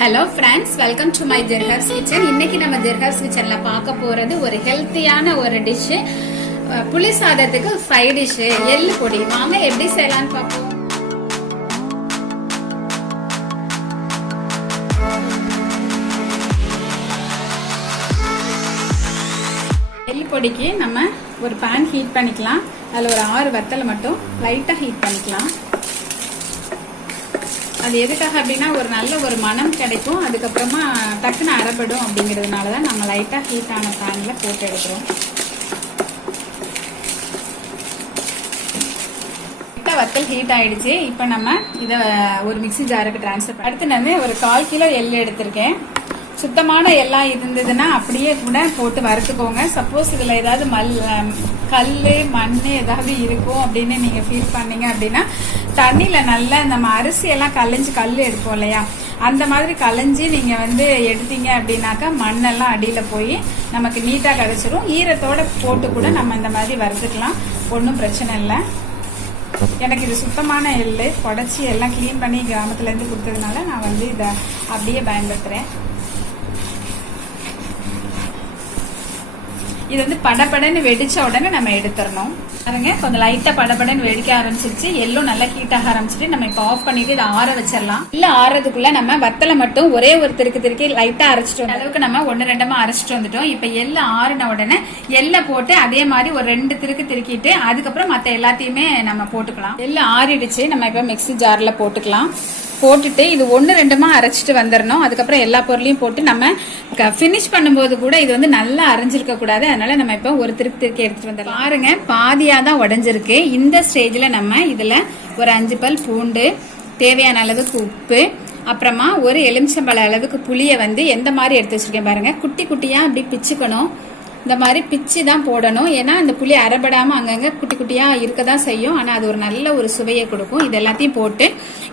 Hello friends, welcome to my JERGAAPS kitchen. இன்னைக்கு நம்ம JERGAAPS kitchenல பார்க்க போறது ஒரு ஹெல்த்தியான ஒரு டிஷ். புளி சாதத்துக்கு சைடு டிஷ் எள்ளு பொடி. வாங்க எப்படி செய்யலாம்னு பார்ப்போம். எள்ளு பொடிக்கு நம்ம ஒரு pan ஹீட் பண்ணிக்கலாம். அதுல ஒரு 6 வத்தலை மட்டும் லைட்டா ஹீட் பண்ணிக்கலாம். அது எதுக்காக அப்படின்னா ஒரு நல்ல ஒரு மனம் கிடைக்கும். அதுக்கப்புறமா டக்குன்னு அரைப்படும் அப்படிங்கிறதுனால தான் நம்ம லைட்டாக ஹீட் ஆன பேனில் போட்டு எடுக்கிறோம். வத்தல் ஹீட் ஆயிடுச்சு. இப்போ நம்ம இதை ஒரு மிக்ஸி ஜாருக்கு டிரான்ஸ்ஃபர். அடுத்து நான் ஒரு 1/4 கிலோ எள்ளு எடுத்திருக்கேன். சுத்தமான எல்லாம் இருந்ததுன்னா அப்படியே கூட போட்டு வறுத்துக்கோங்க. சப்போஸ் இதுல ஏதாவது கல் மண் ஏதாவது இருக்கும் அப்படின்னு நீங்க ஃபீல் பண்ணீங்க அப்படின்னா தண்ணியில நல்லா நம்ம அரிசி எல்லாம் கலைஞ்சு கல் எடுப்போம் இல்லையா, அந்த மாதிரி கலைஞ்சி நீங்க எடுத்தீங்க அப்படின்னாக்கா மண்ணெல்லாம் அடியில போய் நமக்கு நீட்டா கிடைச்சிரும். ஈரத்தோட போட்டு கூட நம்ம இந்த மாதிரி வறுத்துக்கலாம், ஒன்றும் பிரச்சனை இல்லை. எனக்கு இது சுத்தமான எள்ளு புடைச்சி எல்லாம் கிளீன் பண்ணி கிராமத்துல இருந்து கொடுத்ததுனால நான் இதை அப்படியே பயன்படுத்துறேன். இது படப்படன்னு வெடிச்ச உடனே நம்ம எடுத்துடணும். பாருங்க, கொஞ்சம் லைட்டா படப்படன்னு வெடிக்க ஆரம்பிச்சிருச்சு. எள்ளும் நல்லா ஹீட்டாக ஆரம்பிச்சிட்டு நம்ம இப்ப ஆஃப் பண்ணிட்டு இதை ஆற வச்சிடலாம். இல்ல ஆறதுக்குள்ள நம்ம வத்தலை மட்டும் ஒரே ஒரு திருக்கி லைட்டா அரைச்சிட்டு வந்த அளவுக்கு நம்ம 1-2 அரைச்சிட்டு வந்துட்டோம். இப்ப எள்ளு ஆறின உடனே எள்ளை போட்டு அதே மாதிரி ஒரு 2 திருக்கிட்டு அதுக்கப்புறம் மத்த எல்லாத்தையுமே நம்ம போட்டுக்கலாம். எள்ளு ஆறிடுச்சு. நம்ம இப்ப மிக்ஸி ஜார்ல போட்டுக்கலாம். போட்டுட்டு இது 1-2 அரைச்சிட்டு வந்துடணும். அதுக்கப்புறம் எல்லா பொருளையும் போட்டு நம்ம பினிஷ் பண்ணும்போது கூட இது நல்லா அரைஞ்சிருக்க கூடாது. அதனால நம்ம இப்ப ஒரு திருக்கி எடுத்துட்டு வந்துடலாம். பாருங்க, பாதியா தான் உடைஞ்சிருக்கு. இந்த ஸ்டேஜ்ல நம்ம இதுல ஒரு 5 பல் பூண்டு, தேவையான அளவுக்கு உப்பு, அப்புறமா ஒரு எலுமிச்சம்பழ அளவுக்கு புளிய எந்த மாதிரி எடுத்து வச்சிருக்கேன் பாருங்க. குட்டி குட்டியா அப்படி பிச்சுக்கணும். இந்த மாதிரி பிச்சு தான் போடணும். ஏன்னா இந்த புளி அரைபடாம அங்கங்க குட்டி குட்டியா இருக்கதான் செய்யும். ஆனா அது ஒரு நல்ல ஒரு சுவையை கொடுக்கும். இது எல்லாத்தையும் போட்டு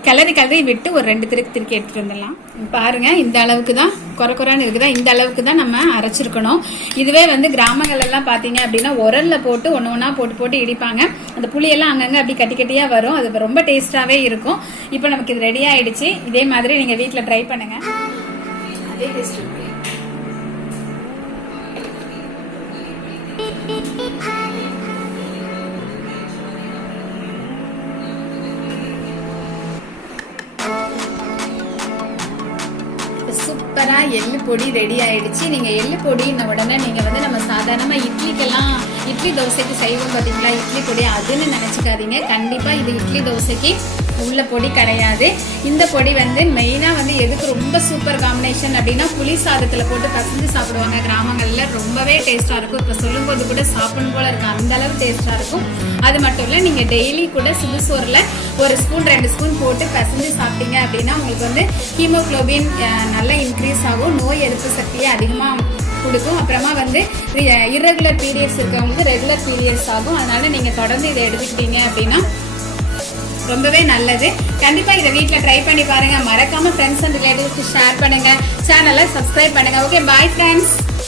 கிளறி விட்டு ஒரு 2 திருக்கி எடுத்துட்டு வந்துடலாம். பாருங்க, இந்த அளவுக்கு தான் குறைன்னு இருக்குதா, இந்த அளவுக்கு தான் நம்ம அரைச்சிருக்கணும். இதுவே கிராமங்கள் எல்லாம் பாத்தீங்க அப்படின்னா உரல்ல போட்டு ஒண்ணா போட்டு இடிப்பாங்க. அந்த புளியெல்லாம் அங்கங்க அப்படி கட்டியா வரும். அது ரொம்ப டேஸ்டாவே இருக்கும். இப்போ நமக்கு இது ரெடி ஆயிடுச்சு. இதே மாதிரி நீங்க வீட்டுல ட்ரை பண்ணுங்க. அதே டேஸ்ட் இருக்கு. சூப்பரா எள்ளு பொடி ரெடி ஆயிடுச்சு. நீங்க எள்ளு பொடி உடனே நீங்க நம்ம சாதாரணமா இட்லி தோசைக்கு செய்வோம் பாத்தீங்களா, இட்லி பொடி அதுன்னு நினைச்சுக்காதீங்க. கண்டிப்பா இது இட்லி தோசைக்கு உள்ள பொடி கிடையாது. இந்த பொடி மெயினா எதுக்கு ரொம்ப சூப்பர் காம்பினேஷன் அப்படின்னா புளி சாதத்துல போட்டு பசஞ்சு சாப்பிடுவாங்க கிராமங்கள்ல. ரொம்பவே டேஸ்டா இருக்கும். இப்ப சொல்லும் போது கூட சாப்பிடணும் போல இருக்கும், அந்த அளவு டேஸ்டா இருக்கும். அது மட்டும் இல்ல, நீங்க டெய்லி கூட சுடுசோறுல 1 ஸ்பூன் 2 ஸ்பூன் போட்டு பசஞ்சு சாப்பிட்டீங்க அப்படின்னா உங்களுக்கு ஹீமோக்ளோபின் நல்லா இன்க்ரீஸ் ஆகும். நோய் எதிர்ப்பு சக்தியை அதிகமா கொடுக்கும். அப்புறமா இர்ரெகுலர் பீரியட்ஸ் இருக்கவங்களுக்கு ரெகுலர் பீரியட்ஸ் ஆகும். அதனால நீங்க தொடர்ந்து இதை எடுத்துக்கிட்டீங்க அப்படின்னா ரொம்பவே நல்லது. கண்டிப்பா இதை வீட்டுல ட்ரை பண்ணி பாருங்க. மறக்காம ஃப்ரெண்ட்ஸ் அண்ட் ரிலேட்டிவ்ஸ்க்கு ஷேர் பண்ணுங்க. சேனலை சப்ஸ்கிரைப் பண்ணுங்க. Okay, bye friends.